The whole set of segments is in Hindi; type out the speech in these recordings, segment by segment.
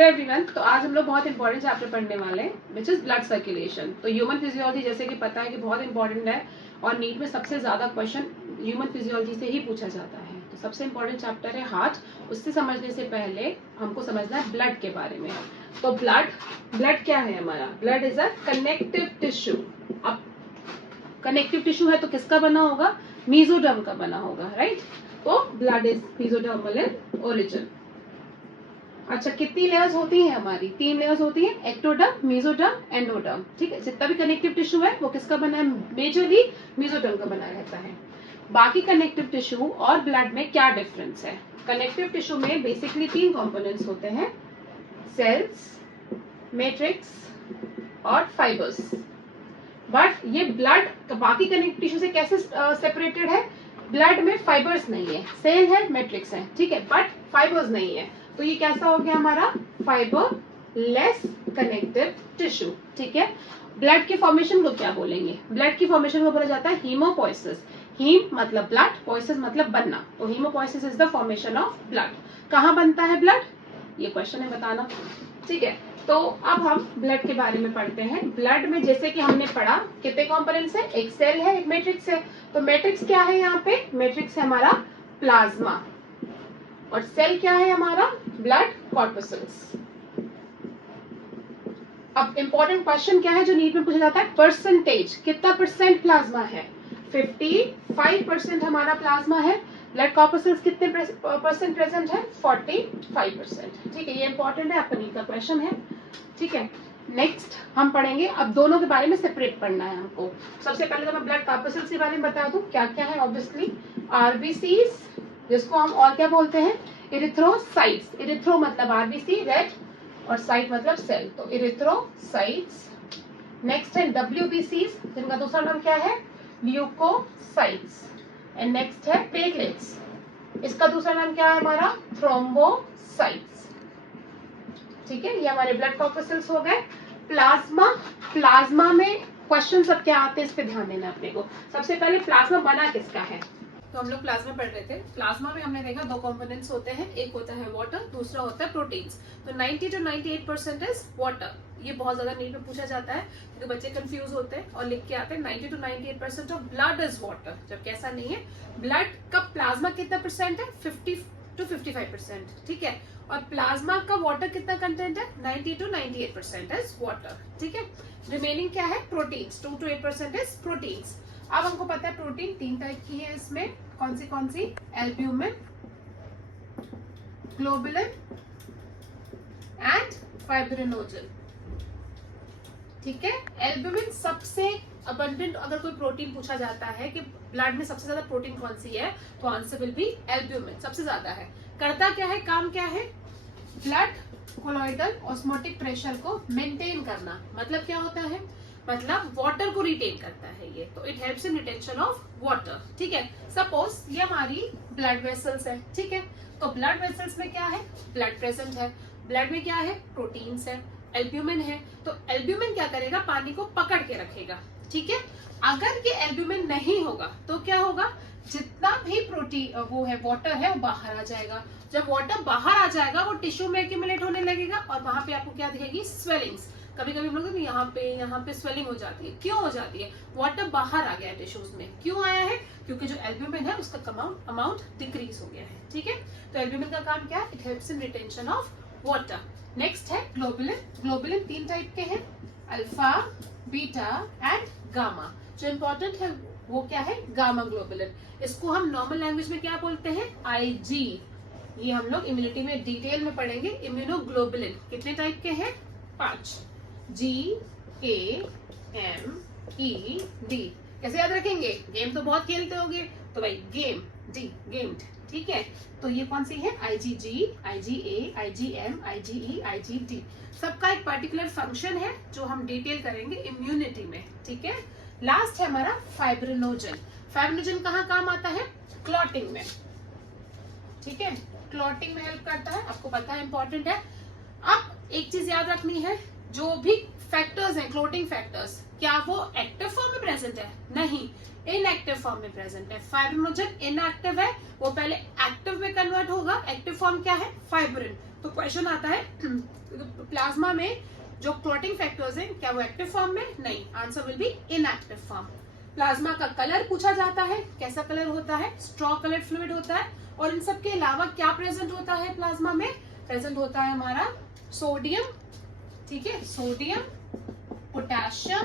Hello everyone. तो आज हम लोग बहुत इंपॉर्टेंट चैप्टर पढ़ने वाले हैं विच इज ब्लड सर्कुलेशन। तो ह्यूमन फिजियोलॉजी जैसे कि पता है कि बहुत इंपॉर्टेंट है और नीट में सबसे ज्यादा क्वेश्चन ह्यूमन फिजियोलॉजी से ही पूछा जाता है। तो सबसे इंपॉर्टेंट चैप्टर है हार्ट। उससे समझने से पहले हमको समझना है ब्लड के बारे में। तो ब्लड क्या है हमारा? Blood is a connective tissue. अब कनेक्टिव टिश्यू है तो किसका बना होगा? मेसोडर्म का बना होगा, राइट? तो blood is mesodermal in origin. अच्छा, कितनी लेयर्स होती हैं हमारी? 3 लेयर्स होती हैं, एक्टोडर्म, मेसोडर्म, एंडोडर्म। ठीक है, जितना भी कनेक्टिव टिश्यू है वो किसका बना है? मेजरली मेसोडर्म का बना रहता है। बाकी कनेक्टिव टिश्यू और ब्लड में क्या डिफरेंस है? कनेक्टिव टिश्यू में बेसिकली 3 कंपोनेंट्स होते हैं, सेल्स, मैट्रिक्स और फाइबर्स। बट ये ब्लड बाकी कनेक्टिव टिश्यू से कैसे सेपरेटेड है? ब्लड में फाइबर्स नहीं है, सेल है, मैट्रिक्स है, ठीक है, बट फाइबर्स नहीं है। तो ये कैसा हो गया हमारा? Fibre less connective tissue. ठीक है, ब्लड के फॉर्मेशन को क्या बोलेंगे? ब्लड की फॉर्मेशन को बोला जाता है हीमोपोइसिस। हीम मतलब ब्लड, पोइसिस मतलब बनना। तो haemopoiesis is the formation of blood. कहाँ बनता है ब्लड? ये क्वेश्चन है, बताना। ठीक है, तो अब हम ब्लड के बारे में पढ़ते हैं। ब्लड में जैसे कि हमने पढ़ा कितने कंपोनेंट्स है? एक सेल है, एक मैट्रिक्स है। तो मैट्रिक्स क्या है यहाँ पे? मैट्रिक्स है हमारा प्लाज्मा और सेल क्या है हमारा? ब्लड कॉर्पस्कल्स। अब इंपॉर्टेंट क्वेश्चन क्या है जो नीट में पूछा जाता है? परसेंटेज, कितना परसेंट प्लाज्मा है? 55% हमारा प्लाज्मा है। ब्लड कॉर्पस्कल्स कितने परसेंट प्रेजेंट है? 45%। ठीक है, ये इंपॉर्टेंट है, आपका नीट का क्वेश्चन है। ठीक है, नेक्स्ट हम पढ़ेंगे। अब दोनों के बारे में सेपरेट पढ़ना है हमको। सबसे पहले तो मैं ब्लड कॉर्पस्कल्स के बारे में बता दूं क्या क्या है। ऑब्वियसली आरबीसीज, जिसको हम और क्या बोलते हैं? इरिथ्रोसाइट्स। इरिथ्रो मतलब आरबीसी, रेड, और साइट मतलब सेल, तो इरिथ्रोसाइट्स। नेक्स्ट है डब्ल्यूबीसीज, जिनका दूसरा नाम क्या है? ल्यूकोसाइट्स। एंड नेक्स्ट है प्लेटलेट्स, इसका दूसरा नाम क्या है हमारा? थ्रोम्बोसाइट्स। ठीक है, ये हमारे ब्लड कॉर्पस्कल्स हो गए। प्लाज्मा में क्वेश्चन सब क्या आते हैं इस पे ध्यान देना अपने को। सबसे पहले प्लाज्मा बना किसका है? तो हम लोग प्लाज्मा पढ़ रहे थे। प्लाज्मा में हमने देखा 2 कंपोनेंट्स होते हैं, एक होता है वाटर, दूसरा होता है प्रोटीन्स। तो 90 to 98% इज वाटर। ये बहुत ज्यादा नीट में पूछा जाता है क्योंकि बच्चे कंफ्यूज होते हैं और लिख के आते हैं 90 to 98% of blood is water, जबकि ऐसा नहीं है। ब्लड का प्लाज्मा कितना परसेंट है? 50 to 55%। ठीक है, और प्लाज्मा का वाटर कितना कंटेंट है? 90 to 98% इज वाटर। ठीक है, रिमेनिंग क्या है? प्रोटीन्स। 2 to 8% is proteins. अब हमको पता है प्रोटीन 3 टाइप की है इसमें। कौन सी? Albumin, globulin and fibrinogen. ठीक है, एल्ब्यूमिन सबसे अबंडेंट। अगर कोई प्रोटीन पूछा जाता है कि ब्लड में सबसे ज्यादा प्रोटीन कौन सी है, तो आंसर विल बी एल्ब्यूमिन, सबसे ज्यादा है। करता क्या है, काम क्या है? ब्लड कोलॉइडल ऑस्मोटिक प्रेशर को मेंटेन करना। मतलब क्या होता है? मतलब वाटर को रिटेन करता है ये। तो it helps in retention of water. ठीक है, सपोज ये हमारी ब्लड वेसल्स है। ठीक है, तो ब्लड वेसल्स में क्या है? ब्लड प्रेजेंट है। ब्लड में क्या है? प्रोटीन्स है, एल्ब्यूमिन है। तो एल्ब्यूमिन क्या करेगा? पानी को पकड़ के रखेगा। ठीक है, अगर ये एल्ब्यूमिन नहीं होगा तो क्या होगा? जितना भी प्रोटीन वो है, वाटर है, वो बाहर आ जाएगा। जब वाटर बाहर आ जाएगा वो टिश्यू में एक्यूमुलेट होने लगेगा और वहां पे आपको क्या दिखेगी? स्वेलिंग्स। कभी कभी हम लोग यहाँ पे स्वेलिंग हो जाती है। क्यों हो जाती है? वाटर बाहर आ गया है टिश्यूज में। क्यों आया है? क्योंकि जो एल्ब्यूमिन है उसका अमाउंट डिक्रीज हो गया है। ठीक है, तो एल्ब्यूमिन का काम क्या है? It helps in retention of water. Next है ग्लोबुलिन। ग्लोबुलिन 3 टाइप के हैं, अल्फा, बीटा एंड गामा। जो इंपॉर्टेंट है वो क्या है? Gamma globulin. इसको हम नॉर्मल लैंग्वेज में क्या बोलते हैं? IG। ये हम लोग इम्यूनिटी में डिटेल में पढ़ेंगे। इम्यूनोग्लोबुलिन कितने टाइप के हैं? 5, GAMED। कैसे याद रखेंगे? गेम तो बहुत खेलते होंगे, तो भाई गेम्ड। ठीक है, तो ये कौन सी है? IgG, IgA, IgM, IgE, IgD। सबका एक पर्टिकुलर फंक्शन है जो हम डिटेल करेंगे इम्यूनिटी में। ठीक है, लास्ट है हमारा फाइब्रिनोजन। फाइब्रिनोजन कहाँ काम आता है? क्लॉटिंग में। ठीक है, क्लॉटिंग में हेल्प करता है, आपको पता है, इंपॉर्टेंट है। अब एक चीज याद रखनी है, जो भी फैक्टर्स हैं, क्लोटिंग फैक्टर्स, क्या वो एक्टिव फॉर्म में प्रेजेंट है? नहीं, इनएक्टिव फॉर्म में प्रेजेंट है। फाइब्रिनोजन इनएक्टिव है, वो पहले एक्टिव में कन्वर्ट होगा। एक्टिव फॉर्म क्या है? फाइब्रिन। तो क्वेश्चन आता है प्लाज्मा में जो क्लॉटिंग फैक्टर्स हैं क्या वो एक्टिव फॉर्म में? नहीं, answer will be inactive form. Plasma का कलर पूछा जाता है, कैसा कलर होता है? स्ट्रॉ कलर फ्लूइड होता है। और इन सब के अलावा क्या प्रेजेंट होता है प्लाज्मा में? प्रेजेंट होता है हमारा सोडियम, ठीक है, sodium, potassium,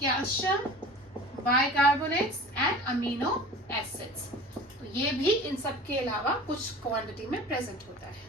calcium, bicarbonates and amino acids. तो ये भी इन सब के अलावा कुछ क्वांटिटी में प्रेजेंट होता है।